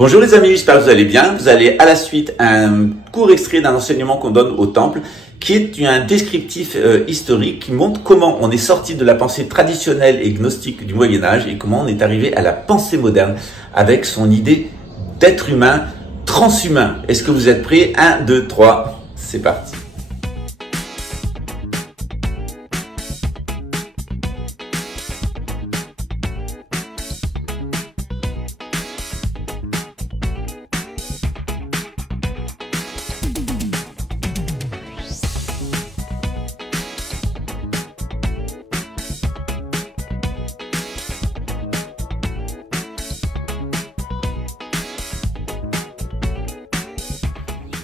Bonjour les amis, j'espère que vous allez bien. Vous allez à la suite un court extrait d'un enseignement qu'on donne au temple qui est un descriptif historique qui montre comment on est sorti de la pensée traditionnelle et gnostique du Moyen-Âge et comment on est arrivé à la pensée moderne avec son idée d'être humain transhumain. Est-ce que vous êtes prêts? 1, 2, 3, c'est parti.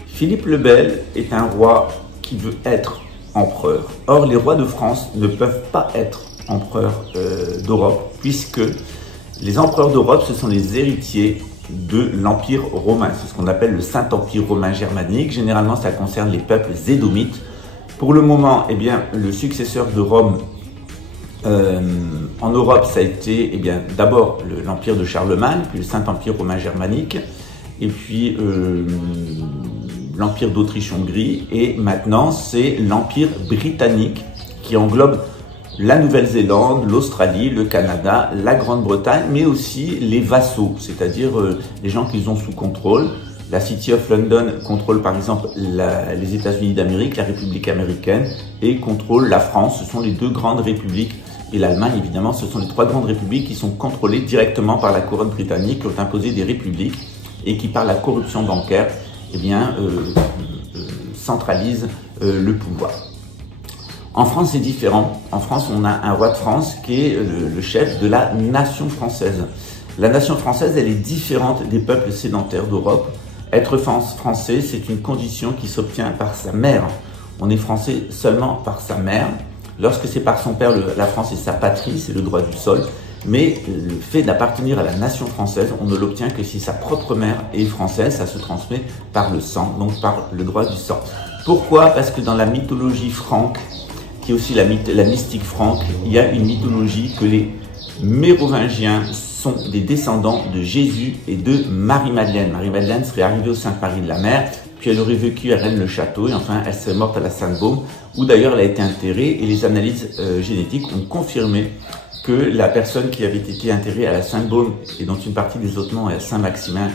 Philippe le Bel est un roi qui veut être empereur. Or, les rois de France ne peuvent pas être empereurs d'Europe, puisque les empereurs d'Europe, ce sont les héritiers de l'Empire romain. C'est ce qu'on appelle le Saint-Empire romain germanique. Généralement, ça concerne les peuples édomites. Pour le moment, eh bien, le successeur de Rome en Europe, ça a été d'abord l'Empire de Charlemagne, puis le Saint-Empire romain germanique, et puis l'Empire d'Autriche-Hongrie, et maintenant c'est l'Empire britannique qui englobe la Nouvelle-Zélande, l'Australie, le Canada, la Grande-Bretagne, mais aussi les vassaux, c'est-à-dire les gens qu'ils ont sous contrôle. La City of London contrôle par exemple les États-Unis d'Amérique, la République américaine, et contrôle la France. Ce sont les deux grandes républiques, et l'Allemagne évidemment, ce sont les trois grandes républiques qui sont contrôlées directement par la couronne britannique, qui ont imposé des républiques et qui par la corruption bancaire centralise le pouvoir. En France, c'est différent. En France, on a un roi de France qui est le chef de la nation française. La nation française, elle est différente des peuples sédentaires d'Europe. Être français, c'est une condition qui s'obtient par sa mère. On est français seulement par sa mère. Lorsque c'est par son père, la France est sa patrie, c'est le droit du sol. Mais le fait d'appartenir à la nation française, on ne l'obtient que si sa propre mère est française, ça se transmet par le sang, donc par le droit du sang. Pourquoi? Parce que dans la mythologie franque, qui est aussi la mystique franque, il y a une mythologie que les Mérovingiens sont des descendants de Jésus et de Marie-Madeleine. Marie-Madeleine serait arrivée au Sainte-Marie de la Mer, puis elle aurait vécu à Rennes-le-Château, et enfin elle serait morte à la Sainte-Baume, où d'ailleurs elle a été enterrée, et les analyses génétiques ont confirmé que la personne qui avait été enterrée à la Sainte-Baume et dont une partie des ossements est à Saint-Maximin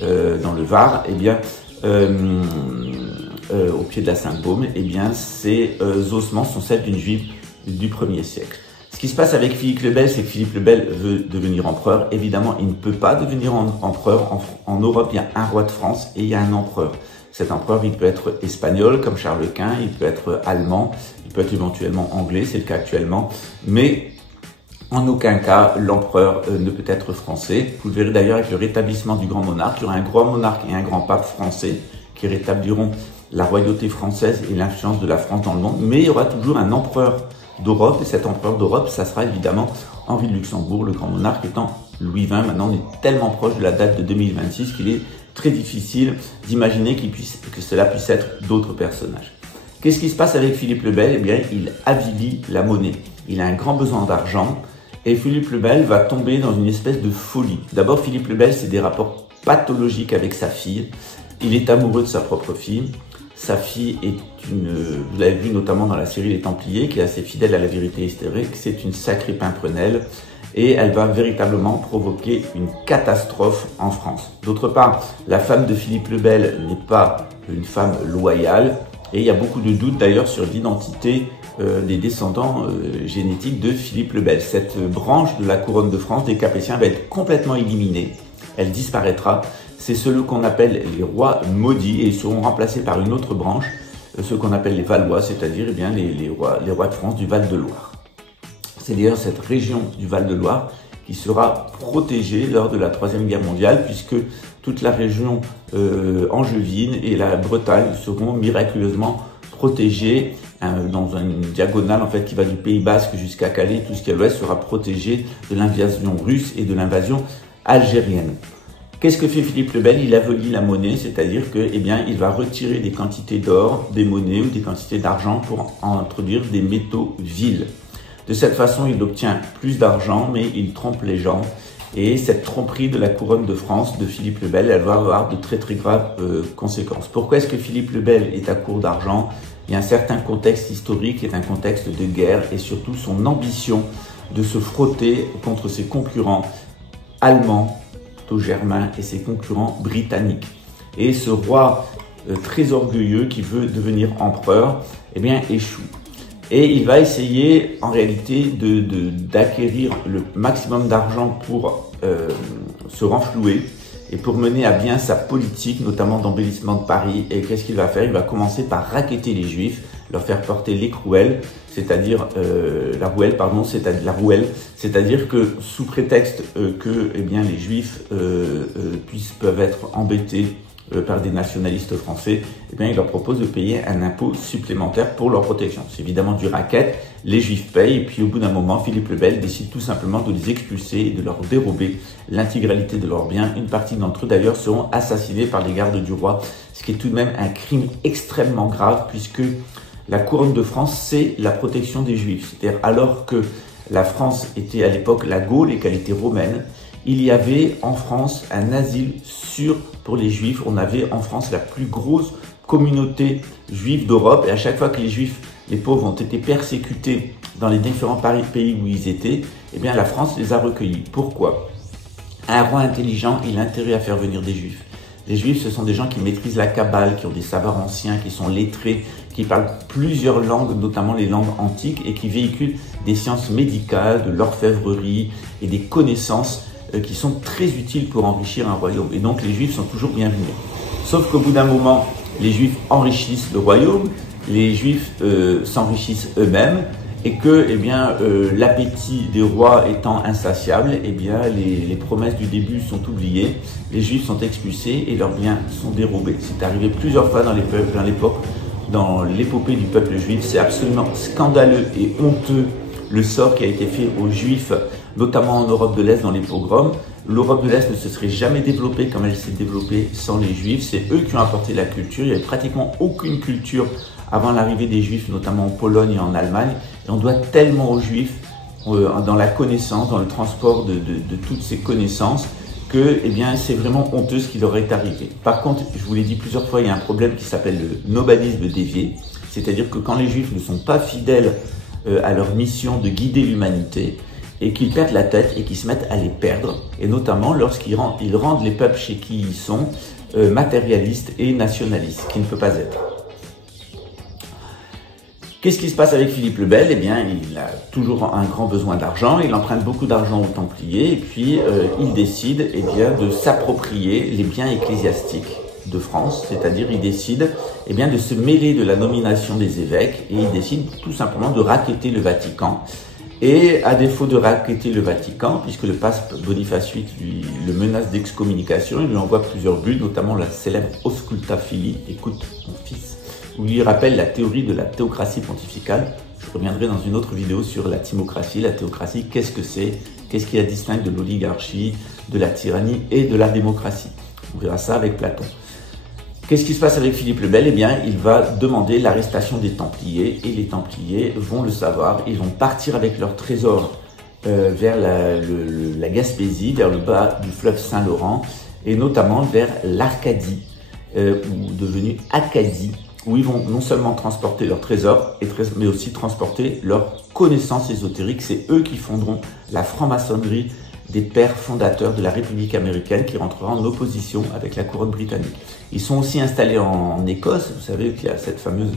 dans le Var, au pied de la Sainte-Baume, ces ossements sont celles d'une juive du 1er siècle. Ce qui se passe avec Philippe le Bel, c'est que Philippe le Bel veut devenir empereur. Évidemment, il ne peut pas devenir empereur. En Europe, il y a un roi de France et il y a un empereur. Cet empereur, il peut être espagnol comme Charles Quint, il peut être allemand, il peut être éventuellement anglais, c'est le cas actuellement, mais en aucun cas, l'empereur ne peut être français. Vous le verrez d'ailleurs avec le rétablissement du grand monarque. Il y aura un grand monarque et un grand pape français qui rétabliront la royauté française et l'influence de la France dans le monde. Mais il y aura toujours un empereur d'Europe. Et cet empereur d'Europe, ça sera évidemment Henri de Luxembourg, le grand monarque étant Louis XX. Maintenant, on est tellement proche de la date de 2026 qu'il est très difficile d'imaginer que cela puisse être d'autres personnages. Qu'est-ce qui se passe avec Philippe le Bel? Eh bien, il avilit la monnaie. Il a un grand besoin d'argent. Et Philippe le Bel va tomber dans une espèce de folie. D'abord, Philippe le Bel, c'est des rapports pathologiques avec sa fille. Il est amoureux de sa propre fille. Sa fille est vous l'avez vu notamment dans la série Les Templiers, qui est assez fidèle à la vérité historique. C'est une sacrée pimprenelle. Et elle va véritablement provoquer une catastrophe en France. D'autre part, la femme de Philippe le Bel n'est pas une femme loyale. Et il y a beaucoup de doutes d'ailleurs sur l'identité des descendants génétiques de Philippe le Bel. Cette branche de la couronne de France des Capétiens va être complètement éliminée. Elle disparaîtra. C'est ceux qu'on appelle les rois maudits et ils seront remplacés par une autre branche, ceux qu'on appelle les Valois, c'est-à-dire les rois de France du Val-de-Loire. C'est d'ailleurs cette région du Val-de-Loire qui sera protégée lors de la Troisième Guerre mondiale, puisque toute la région angevine et la Bretagne seront miraculeusement protégées dans une diagonale en fait qui va du Pays Basque jusqu'à Calais. Tout ce qui est à l'ouest sera protégé de l'invasion russe et de l'invasion algérienne. Qu'est-ce que fait Philippe le Bel? Il abolit la monnaie, c'est-à-dire que, il va retirer des quantités d'or, des monnaies ou des quantités d'argent pour introduire des métaux vils. De cette façon, il obtient plus d'argent, mais il trompe les gens Et cette tromperie de la couronne de France de Philippe le Bel, elle va avoir de très très graves conséquences. Pourquoi est-ce que Philippe le Bel est à court d'argent? Il y a un certain contexte historique qui est un contexte de guerre et surtout son ambition de se frotter contre ses concurrents allemands, germains et ses concurrents britanniques. Et ce roi très orgueilleux qui veut devenir empereur, eh bien, échoue. Et il va essayer en réalité d'acquérir le maximum d'argent pour se renflouer et pour mener à bien sa politique, notamment d'embellissement de Paris. Et qu'est-ce qu'il va faire? Il va commencer par racketter les Juifs, leur faire porter l'écrouelle, c'est-à-dire la rouelle, c'est-à-dire que sous prétexte que eh bien, les Juifs peuvent être embêtés par des nationalistes français, eh bien, il leur propose de payer un impôt supplémentaire pour leur protection. C'est évidemment du racket, les Juifs payent, et puis au bout d'un moment, Philippe le Bel décide tout simplement de les expulser et de leur dérober l'intégralité de leurs biens. Une partie d'entre eux d'ailleurs seront assassinés par les gardes du roi, ce qui est tout de même un crime extrêmement grave, puisque la couronne de France, c'est la protection des Juifs. C'est-à-dire, alors que la France était à l'époque la Gaule et qu'elle était romaine, il y avait en France un asile sûr pour les Juifs. On avait en France la plus grosse communauté juive d'Europe. Et à chaque fois que les Juifs, les pauvres, ont été persécutés dans les différents pays où ils étaient, eh bien la France les a recueillis. Pourquoi? Un roi intelligent, il a intérêt à faire venir des Juifs. Les Juifs, ce sont des gens qui maîtrisent la Kabbale, qui ont des savoirs anciens, qui sont lettrés, qui parlent plusieurs langues, notamment les langues antiques, et qui véhiculent des sciences médicales, de l'orfèvrerie et des connaissances qui sont très utiles pour enrichir un royaume. Et donc les Juifs sont toujours bienvenus. Sauf qu'au bout d'un moment, les Juifs enrichissent le royaume, les Juifs s'enrichissent eux-mêmes, et que eh bien, l'appétit des rois étant insatiable, eh bien, les promesses du début sont oubliées, les Juifs sont expulsés et leurs biens sont dérobés. C'est arrivé plusieurs fois dans l'époque, dans l'épopée du peuple juif. C'est absolument scandaleux et honteux le sort qui a été fait aux Juifs, notamment en Europe de l'Est dans les pogroms. L'Europe de l'Est ne se serait jamais développée comme elle s'est développée sans les Juifs. C'est eux qui ont apporté la culture. Il n'y avait pratiquement aucune culture avant l'arrivée des Juifs, notamment en Pologne et en Allemagne. Et on doit tellement aux Juifs, dans la connaissance, dans le transport de toutes ces connaissances, que eh bien, c'est vraiment honteux ce qui leur est arrivé. Par contre, je vous l'ai dit plusieurs fois, il y a un problème qui s'appelle le nomadisme dévié. C'est-à-dire que quand les Juifs ne sont pas fidèles à leur mission de guider l'humanité, et qu'ils perdent la tête et qu'ils se mettent à les perdre, et notamment lorsqu'ils rendent les peuples chez qui ils sont matérialistes et nationalistes, ce qui ne peut pas être. Qu'est-ce qui se passe avec Philippe le Bel? Eh bien, il a toujours un grand besoin d'argent, il emprunte beaucoup d'argent aux Templiers, et puis il décide eh bien, de s'approprier les biens ecclésiastiques de France, c'est-à-dire il décide eh bien, de se mêler de la nomination des évêques, et il décide tout simplement de racketter le Vatican. Et à défaut de racketter le Vatican, puisque le pape Boniface VIII le menace d'excommunication, il lui envoie plusieurs buts, notamment la célèbre Ausculta Fili, écoute mon fils, où il lui rappelle la théorie de la théocratie pontificale. Je reviendrai dans une autre vidéo sur la timocratie. La théocratie, qu'est-ce que c'est? Qu'est-ce qui la distingue de l'oligarchie, de la tyrannie et de la démocratie? On verra ça avec Platon. Qu'est-ce qui se passe avec Philippe le Bel? Eh bien, il va demander l'arrestation des Templiers, et les Templiers vont le savoir. Ils vont partir avec leurs trésors vers la Gaspésie, vers le bas du fleuve Saint-Laurent, et notamment vers l'Arcadie, ou devenue Acadie, où ils vont non seulement transporter leurs trésors, mais aussi transporter leurs connaissances ésotériques. C'est eux qui fonderont la franc-maçonnerie des pères fondateurs de la République américaine, qui rentrera en opposition avec la couronne britannique. Ils sont aussi installés en Écosse. Vous savez qu'il y a cette fameuse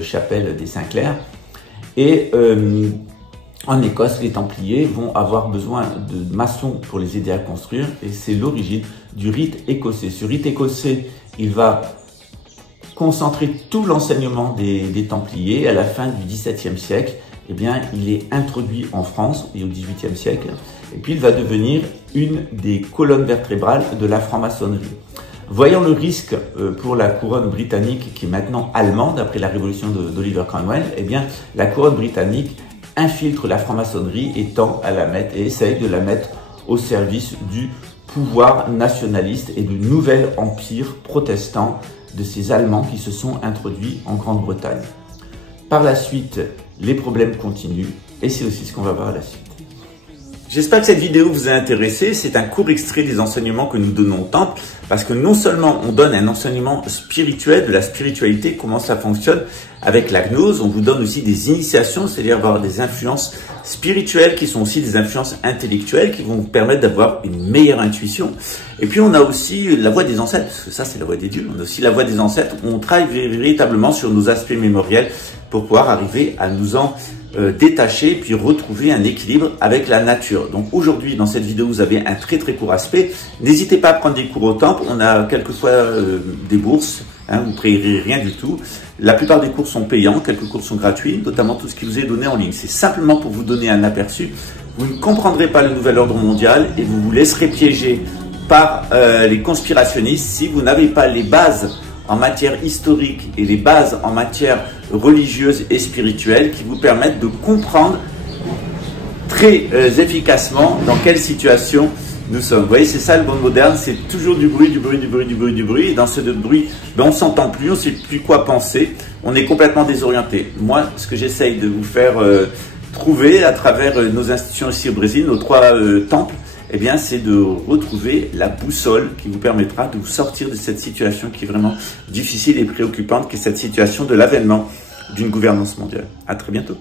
chapelle des Saint-Clair. Et en Écosse, les Templiers vont avoir besoin de maçons pour les aider à construire. Et c'est l'origine du rite écossais. Ce rite écossais, il va concentrer tout l'enseignement des Templiers. À la fin du XVIIe siècle, eh bien, il est introduit en France, et au XVIIIe siècle, et puis il va devenir une des colonnes vertébrales de la franc-maçonnerie. Voyant le risque pour la couronne britannique, qui est maintenant allemande après la révolution d'Oliver Cromwell, eh bien, la couronne britannique infiltre la franc-maçonnerie et tend à la mettre, et essaye de la mettre au service du pouvoir nationaliste et du nouvel empire protestant de ces Allemands qui se sont introduits en Grande-Bretagne. Par la suite, les problèmes continuent, et c'est aussi ce qu'on va voir à la suite. J'espère que cette vidéo vous a intéressé. C'est un court extrait des enseignements que nous donnons au temple, parce que non seulement on donne un enseignement spirituel, de la spiritualité, comment ça fonctionne avec la gnose, on vous donne aussi des initiations, c'est-à-dire avoir des influences spirituelles qui sont aussi des influences intellectuelles qui vont vous permettre d'avoir une meilleure intuition. Et puis on a aussi la voix des ancêtres, parce que ça c'est la voix des dieux. On a aussi la voix des ancêtres où on travaille véritablement sur nos aspects mémoriels pour pouvoir arriver à nous en détacher, puis retrouver un équilibre avec la nature. Donc aujourd'hui, dans cette vidéo, vous avez un très court aspect. N'hésitez pas à prendre des cours au temple. On a quelquefois des bourses, hein, vous ne payerez rien du tout. La plupart des cours sont payants, quelques cours sont gratuits, notamment tout ce qui vous est donné en ligne. C'est simplement pour vous donner un aperçu. Vous ne comprendrez pas le nouvel ordre mondial et vous vous laisserez piéger par les conspirationnistes si vous n'avez pas les bases en matière historique et les bases en matière religieuse et spirituelle qui vous permettent de comprendre très efficacement dans quelle situation nous sommes. Vous voyez, c'est ça le monde moderne, c'est toujours du bruit. Et dans ce bruit, ben, on s'entend plus, on ne sait plus quoi penser, on est complètement désorienté. Moi, ce que j'essaye de vous faire trouver à travers nos institutions ici au Brésil, nos 3 temples, eh bien, c'est de retrouver la boussole qui vous permettra de vous sortir de cette situation qui est vraiment difficile et préoccupante, qui est cette situation de l'avènement d'une gouvernance mondiale. À très bientôt.